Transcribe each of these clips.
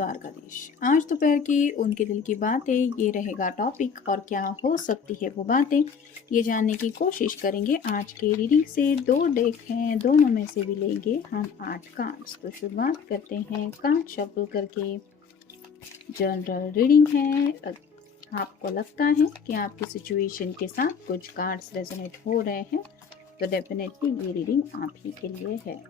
द्वारकाधीश। आज दोपहर की उनके दिल की बातें, ये रहेगा टॉपिक। और क्या हो सकती है वो बातें, ये जानने की कोशिश करेंगे। आज के रीडिंग से 2 डेक हैं, दोनों में से भी लेंगे हम 8 कार्ड्स। तो शुरुआत करते हैं कार्ड शफल करके। जनरल रीडिंग है। आपको लगता है कि आपकी सिचुएशन के साथ कुछ कार्ड्स रेजोनेट हो रहे हैं, तो डेफिनेटली ये रीडिंग आप ही के लिए है।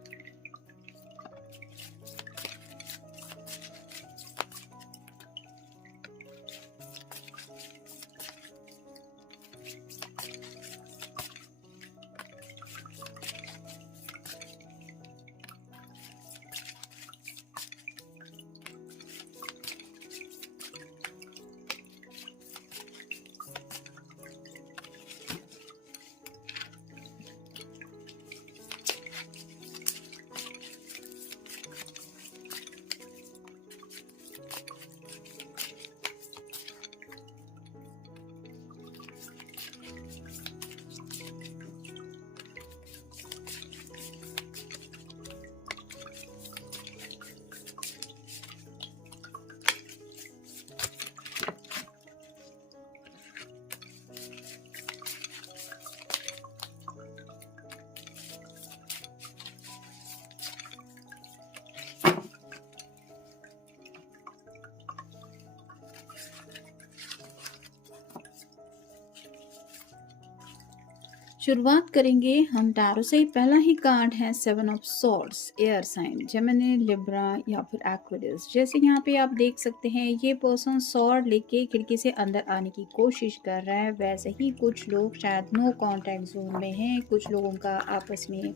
शुरुआत करेंगे हम टैरो से। पहला ही कार्ड है 7 of swords. Air sign, Gemini, Libra या फिर एक्वेरियस। जैसे यहाँ पे आप देख सकते हैं, ये पर्सन सॉर्ड लेके खिड़की से अंदर आने की कोशिश कर रहा है। वैसे ही कुछ लोग शायद नो कांटेक्ट जोन में हैं। कुछ लोगों का आपस में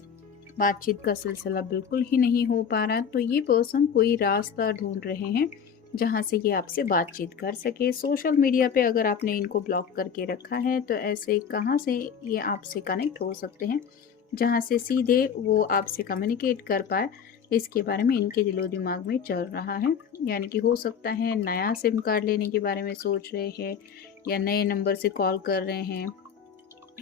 बातचीत का सिलसिला बिल्कुल ही नहीं हो पा रहा। तो ये पर्सन कोई रास्ता ढूंढ रहे हैं जहाँ से ये आपसे बातचीत कर सके। सोशल मीडिया पे अगर आपने इनको ब्लॉक करके रखा है, तो ऐसे कहाँ से ये आपसे कनेक्ट हो सकते हैं जहाँ से सीधे वो आपसे कम्युनिकेट कर पाए, इसके बारे में इनके दिलो दिमाग में चल रहा है। यानी कि हो सकता है नया सिम कार्ड लेने के बारे में सोच रहे हैं, या नए नंबर से कॉल कर रहे हैं,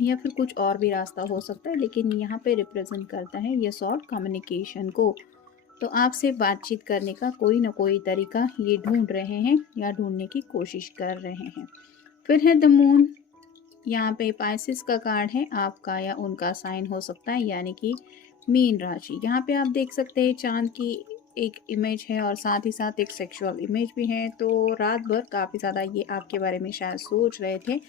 या फिर कुछ और भी रास्ता हो सकता है। लेकिन यहाँ पे रिप्रेजेंट करता है ये सॉर्ट कम्युनिकेशन को। तो आपसे बातचीत करने का कोई ना कोई तरीका ये ढूंढ रहे हैं या ढूंढने की कोशिश कर रहे हैं। फिर है द मून। यहाँ पे पाइसेस का कार्ड है। आपका या उनका साइन हो सकता है, यानी कि मीन राशि। यहाँ पे आप देख सकते हैं चांद की एक इमेज है और साथ ही साथ एक सेक्सुअल इमेज भी है। तो रात भर काफ़ी ज़्यादा ये आपके बारे में शायद सोच रहे थे,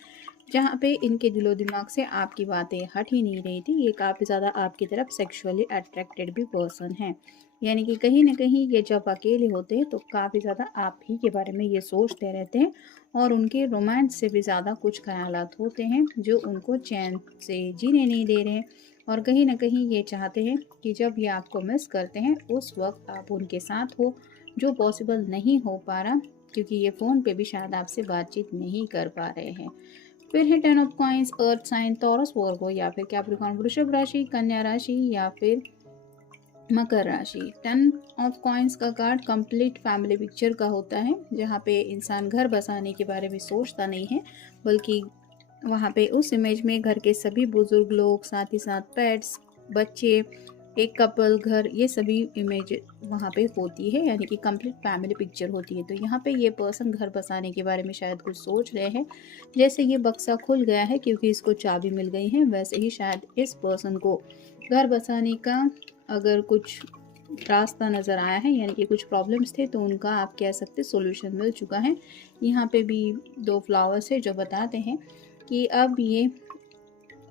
जहाँ पे इनके दिलो दिमाग से आपकी बातें हट ही नहीं रही थी। ये काफ़ी ज़्यादा आपकी तरफ सेक्सुअली अट्रैक्टेड भी पर्सन है। यानी कि कहीं ना कहीं ये जब अकेले होते हैं तो काफ़ी ज़्यादा आप ही के बारे में ये सोचते रहते हैं, और उनके रोमांस से भी ज़्यादा कुछ ख्यालात होते हैं जो उनको चैन से जीने नहीं दे रहे हैं। और कहीं ना कहीं ये चाहते हैं कि जब ये आपको मिस करते हैं उस वक्त आप उनके साथ हो, जो पॉसिबल नहीं हो पा रहा, क्योंकि ये फ़ोन पे भी शायद आपसे बातचीत नहीं कर पा रहे हैं। फिर है 10 of coins. Earth sign, Taurus, Virgo या फिर कैप्रिकॉर्न, वृषभ राशि, कन्या राशि या फिर मकर राशि। 10 ऑफ कॉइंस का कार्ड कंप्लीट फैमिली पिक्चर का होता है, जहाँ पे इंसान घर बसाने के बारे में सोचता नहीं है, बल्कि वहाँ पे उस इमेज में घर के सभी बुजुर्ग लोग, साथ ही साथ पेट्स, बच्चे, एक कपल, घर, ये सभी इमेज वहाँ पे होती है। यानी कि कंप्लीट फैमिली पिक्चर होती है। तो यहाँ पे ये पर्सन घर बसाने के बारे में शायद कुछ सोच रहे हैं। जैसे ये बक्सा खुल गया है क्योंकि इसको चाबी मिल गई है, वैसे ही शायद इस पर्सन को घर बसाने का अगर कुछ रास्ता नज़र आया है, यानी कि कुछ प्रॉब्लम्स थे, तो उनका आप कह सकते सोल्यूशन मिल चुका है। यहाँ पे भी 2 फ्लावर्स है जो बताते हैं कि अब ये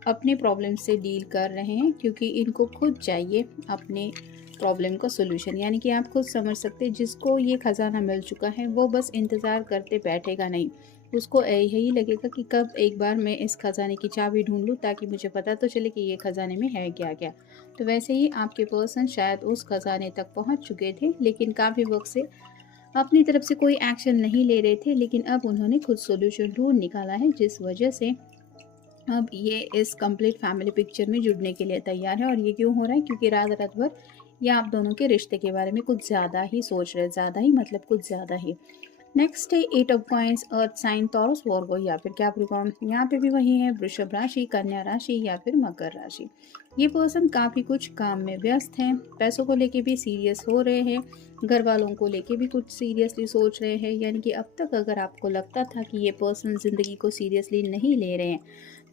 अपने प्रॉब्लम से डील कर रहे हैं, क्योंकि इनको खुद चाहिए अपने प्रॉब्लम का सोल्यूशन। यानी कि आप खुद समझ सकते हैं, जिसको ये ख़जाना मिल चुका है वो बस इंतज़ार करते बैठेगा नहीं। उसको यही लगेगा कि कब एक बार मैं इस ख़जाने की चाबी ढूंढ लूँ, ताकि मुझे पता तो चले कि ये ख़जाने में है क्या क्या। तो वैसे ही आपके पर्सन शायद उस ख़जाने तक पहुँच चुके थे, लेकिन काफ़ी वक्त से अपनी तरफ से कोई एक्शन नहीं ले रहे थे। लेकिन अब उन्होंने खुद सोल्यूशन ढूंढ निकाला है, जिस वजह से अब ये इस कंप्लीट फैमिली पिक्चर में जुड़ने के लिए तैयार है। और ये क्यों हो रहा है, क्योंकि रात रात भर ये आप दोनों के रिश्ते के बारे में कुछ ज़्यादा ही सोच रहे हैं। ज़्यादा ही मतलब कुछ ज़्यादा ही। नेक्स्ट है eight of coins, earth sign, Taurus, Virgo या फिर कैप्रिकॉर्न। यहाँ पे भी वही है, वृषभ राशि, कन्या राशि या फिर मकर राशि। ये पर्सन काफ़ी कुछ काम में व्यस्त हैं, पैसों को लेके भी सीरियस हो रहे हैं, घर वालों को लेके भी कुछ सीरियसली सोच रहे हैं। यानी कि अब तक अगर आपको लगता था कि ये पर्सन ज़िंदगी को सीरियसली नहीं ले रहे हैं,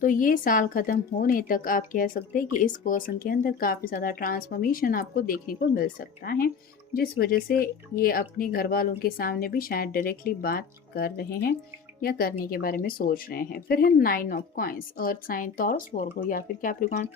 तो ये साल ख़त्म होने तक आप कह सकते हैं कि इस पर्सन के अंदर काफ़ी ज़्यादा ट्रांसफॉर्मेशन आपको देखने को मिल सकता है, जिस वजह से ये अपने घर वालों के सामने भी शायद डायरेक्टली बात कर रहे हैं या करने के बारे में सोच रहे हैं। फिर है nine of coins, earth sign, Taurus, Virgo या फिर कैप्रिकॉर्न।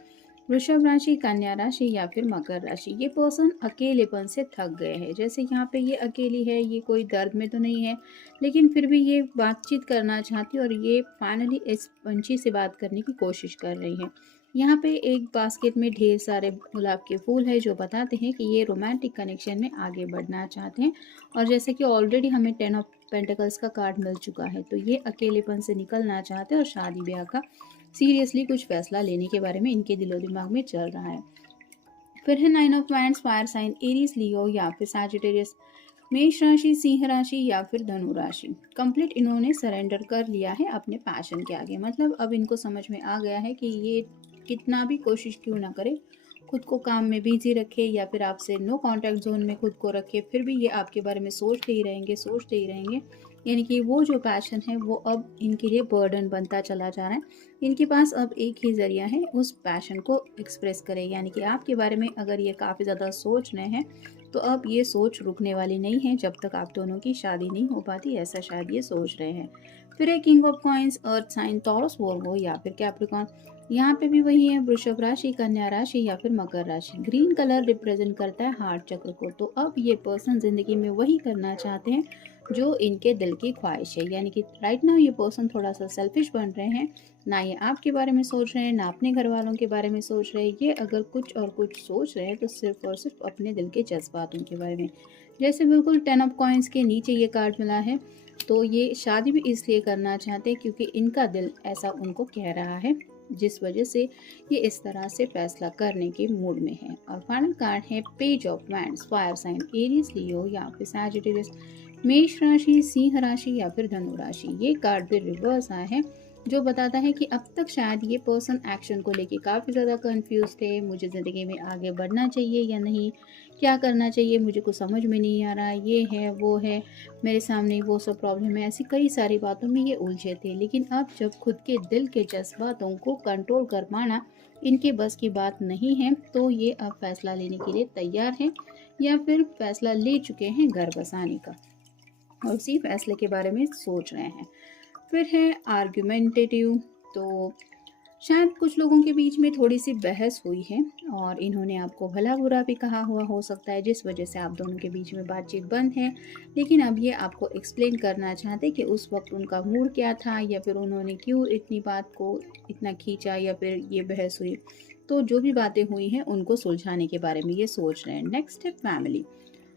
वृषभ राशि, कन्या राशि या फिर मकर राशि। ये पर्सन अकेलेपन से थक गए हैं। जैसे यहाँ पे ये अकेली है, ये कोई दर्द में तो नहीं है, लेकिन फिर भी ये बातचीत करना चाहती है और ये फाइनली इस पंछी से बात करने की कोशिश कर रही है। यहाँ पे एक बास्केट में ढेर सारे गुलाब के फूल है, जो बताते हैं कि ये रोमांटिक कनेक्शन में आगे बढ़ना चाहते हैं। और जैसे कि ऑलरेडी हमें टेन ऑफ पेंटिकल्स का कार्ड मिल चुका है, तो ये अकेलेपन से निकलना चाहते हैं और शादी ब्याह का सीरियसली कुछ फैसला लेने के बारे में इनके दिलो दिमाग में चल रहा है। फिर है nine of wands, fire sign, Aries, Leo या फिर सैजिटेरियस। मेष राशि, सिंह राशि या फिर धनु राशि। कंप्लीट इन्होंने सरेंडर कर लिया है अपने पैशन के आगे। मतलब अब इनको समझ में आ गया है कि ये कितना भी कोशिश क्यों ना करे, खुद को काम में बिजी रखे या फिर आपसे नो कांटेक्ट जोन में खुद को रखे, फिर भी ये आपके बारे में सोचते ही रहेंगे, सोचते ही रहेंगे। यानी कि वो जो पैशन है वो अब इनके लिए बर्डन बनता चला जा रहा है। इनके पास अब एक ही ज़रिया है उस पैशन को एक्सप्रेस करें। यानी कि आपके बारे में अगर ये काफ़ी ज़्यादा सोच रहे हैं, तो अब ये सोच रुकने वाली नहीं है जब तक आप दोनों की शादी नहीं हो पाती, ऐसा शायद ये सोच रहे हैं। फिर है king of coins, earth sign, Taurus, Virgo या फिर कैप्रिकॉर्न। यहाँ पे भी वही है, वृषभ राशि, कन्या राशि या फिर मकर राशि। ग्रीन कलर रिप्रेजेंट करता है हार्ट चक्र को। तो अब ये पर्सन जिंदगी में वही करना चाहते हैं जो इनके दिल की ख्वाहिश है। यानी कि राइट नाउ ये पर्सन थोड़ा सा सेल्फिश बन रहे हैं, ना ये आपके बारे में सोच रहे हैं, ना अपने घर वालों के बारे में सोच रहे हैं। ये अगर कुछ और कुछ सोच रहे हैं तो सिर्फ और सिर्फ अपने दिल के जज्बातों के बारे में। जैसे बिल्कुल टेन ऑफ कॉइंस के नीचे ये कार्ड मिला है, तो ये शादी भी इसलिए करना चाहते हैं क्योंकि इनका दिल ऐसा उनको कह रहा है, जिस वजह से ये इस तरह से फैसला करने के मूड में है। और फाइनल कार्ड है page of wands, fire sign, Aries, Leo या फिर सैजिटेरियस। मेष राशि, सिंह राशि या फिर धनु राशि। ये कार्ड भी रिवर्स आया है, जो बताता है कि अब तक शायद ये पर्सन एक्शन को लेके काफ़ी ज़्यादा कंफ्यूज थे। मुझे ज़िंदगी में आगे बढ़ना चाहिए या नहीं, क्या करना चाहिए, मुझे कुछ समझ में नहीं आ रहा, ये है वो है, मेरे सामने वो सब प्रॉब्लम है, ऐसी कई सारी बातों में ये उलझे थे। लेकिन अब जब खुद के दिल के जज्बातों को कंट्रोल कर पाना इनके बस की बात नहीं है, तो ये अब फैसला लेने के लिए तैयार हैं या फिर फैसला ले चुके हैं घर बसाने का, और उसी फैसले के बारे में सोच रहे हैं। फिर है आर्ग्यूमेंटेटिव। तो शायद कुछ लोगों के बीच में थोड़ी सी बहस हुई है और इन्होंने आपको भला बुरा भी कहा हुआ हो सकता है, जिस वजह से आप दोनों के बीच में बातचीत बंद है। लेकिन अब ये आपको एक्सप्लेन करना चाहते कि उस वक्त उनका मूड क्या था या फिर उन्होंने क्यों इतनी बात को इतना खींचा या फिर ये बहस हुई। तो जो भी बातें हुई हैं उनको सुलझाने के बारे में ये सोच रहे हैं। नेक्स्ट है फैमिली।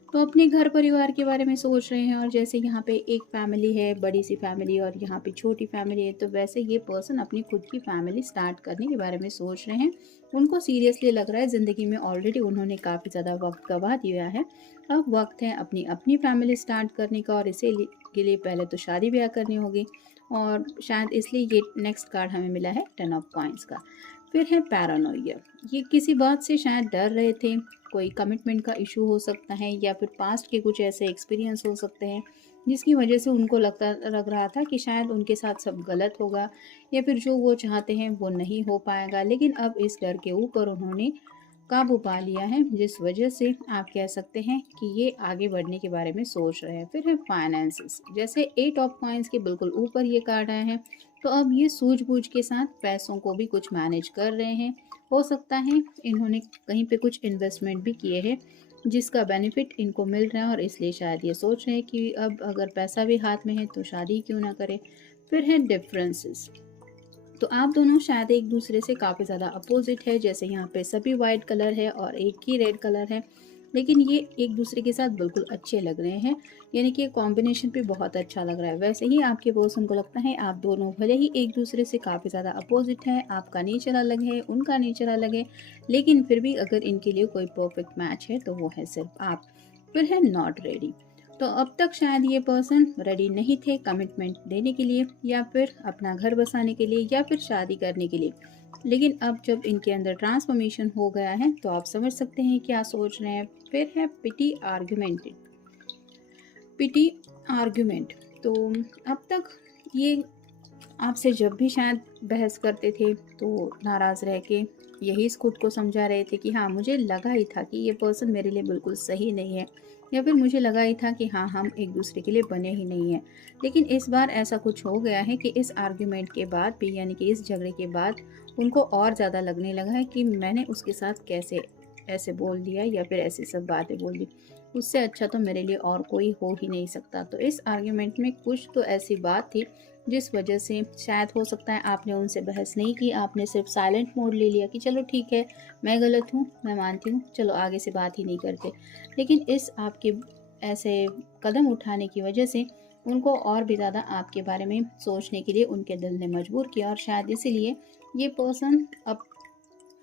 तो अपने घर परिवार के बारे में सोच रहे हैं। और जैसे यहाँ पे एक फैमिली है, बड़ी सी फैमिली, और यहाँ पे छोटी फैमिली है, तो वैसे ये पर्सन अपनी खुद की फैमिली स्टार्ट करने के बारे में सोच रहे हैं। उनको सीरियसली लग रहा है, ज़िंदगी में ऑलरेडी उन्होंने काफ़ी ज़्यादा वक्त गवा दिया है, अब वक्त है अपनी अपनी फैमिली स्टार्ट करने का, और इसी के लिए पहले तो शादी ब्याह करनी होगी। और शायद इसलिए ये नेक्स्ट कार्ड हमें मिला है टेन ऑफ कॉइंस का। फिर है पैरानोइया। ये किसी बात से शायद डर रहे थे, कोई कमिटमेंट का इशू हो सकता है या फिर पास्ट के कुछ ऐसे एक्सपीरियंस हो सकते हैं जिसकी वजह से उनको लग रहा था कि शायद उनके साथ सब गलत होगा या फिर जो वो चाहते हैं वो नहीं हो पाएगा। लेकिन अब इस डर के ऊपर उन्होंने काबू पा लिया है, जिस वजह से आप कह सकते हैं कि ये आगे बढ़ने के बारे में सोच रहे हैं। फिर है फाइनेंसेस। जैसे एट ऑफ कॉइंस के बिल्कुल ऊपर ये कार्ड आया है, तो अब ये सूझबूझ के साथ पैसों को भी कुछ मैनेज कर रहे हैं। हो सकता है इन्होंने कहीं पे कुछ इन्वेस्टमेंट भी किए हैं जिसका बेनिफिट इनको मिल रहा है, और इसलिए शायद ये सोच रहे हैं कि अब अगर पैसा भी हाथ में है तो शादी क्यों ना करें। फिर है डिफरेंसेस। तो आप दोनों शायद एक दूसरे से काफ़ी ज़्यादा अपोजिट है। जैसे यहाँ पे सभी वाइट कलर है और एक ही रेड कलर है, लेकिन ये एक दूसरे के साथ बिल्कुल अच्छे लग रहे हैं। यानी कि कॉम्बिनेशन भी बहुत अच्छा लग रहा है। वैसे ही आपके पर्सन को लगता है आप दोनों भले ही एक दूसरे से काफ़ी ज़्यादा अपोजिट है, आपका नेचर अलग है, उनका नेचर अलग है, लेकिन फिर भी अगर इनके लिए कोई परफेक्ट मैच है तो वो है सिर्फ आप। फिर है नॉट रेडी। तो अब तक शायद ये पर्सन रेडी नहीं थे कमिटमेंट देने के लिए, या फिर अपना घर बसाने के लिए, या फिर शादी करने के लिए। लेकिन अब जब इनके अंदर ट्रांसफॉर्मेशन हो गया है तो आप समझ सकते हैं क्या सोच रहे हैं। फिर है पिटी आर्गुमेंट। पिटी आर्गुमेंट। तो अब तक ये आपसे जब भी शायद बहस करते थे तो नाराज़ रह के यही खुद को समझा रहे थे कि हाँ, मुझे लगा ही था कि ये पर्सन मेरे लिए बिल्कुल सही नहीं है, या फिर मुझे लगा ही था कि हाँ, हम एक दूसरे के लिए बने ही नहीं हैं। लेकिन इस बार ऐसा कुछ हो गया है कि इस आर्ग्यूमेंट के बाद भी, यानी कि इस झगड़े के बाद, उनको और ज़्यादा लगने लगा है कि मैंने उसके साथ कैसे ऐसे बोल दिया या फिर ऐसी सब बातें बोल दी। उससे अच्छा तो मेरे लिए और कोई हो ही नहीं सकता। तो इस आर्ग्यूमेंट में कुछ तो ऐसी बात थी जिस वजह से शायद हो सकता है आपने उनसे बहस नहीं की, आपने सिर्फ साइलेंट मोड ले लिया कि चलो ठीक है, मैं गलत हूँ, मैं मानती हूँ, चलो आगे से बात ही नहीं करते। लेकिन इस आपके ऐसे कदम उठाने की वजह से उनको और भी ज़्यादा आपके बारे में सोचने के लिए उनके दिल ने मजबूर किया, और शायद इसीलिए ये पर्सन अब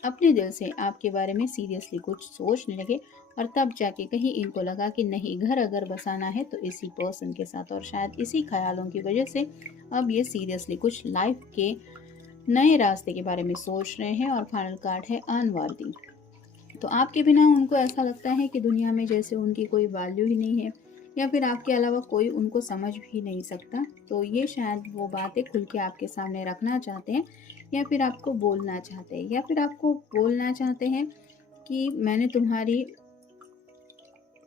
अपने दिल से आपके बारे में सीरियसली कुछ सोचने लगे। और तब जाके कहीं इनको लगा कि नहीं, घर अगर बसाना है तो इसी पर्सन के साथ, और शायद इसी ख्यालों की वजह से अब ये सीरियसली कुछ लाइफ के नए रास्ते के बारे में सोच रहे हैं। और फाइनल कार्ड है अनवर्दी। तो आपके बिना उनको ऐसा लगता है कि दुनिया में जैसे उनकी कोई वैल्यू ही नहीं है, या फिर आपके अलावा कोई उनको समझ भी नहीं सकता। तो ये शायद वो बातें खुल के आपके सामने रखना चाहते हैं, या फिर आपको बोलना चाहते हैं, या फिर आपको बोलना चाहते हैं कि मैंने तुम्हारी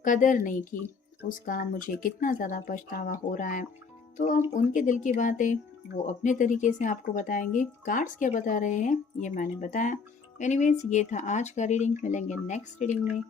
कदर नहीं की, उसका मुझे कितना ज़्यादा पछतावा हो रहा है। तो अब उनके दिल की बातें वो अपने तरीके से आपको बताएंगे। कार्ड्स क्या बता रहे हैं ये मैंने बताया। एनीवेज, ये था आज का रीडिंग। मिलेंगे नेक्स्ट रीडिंग में।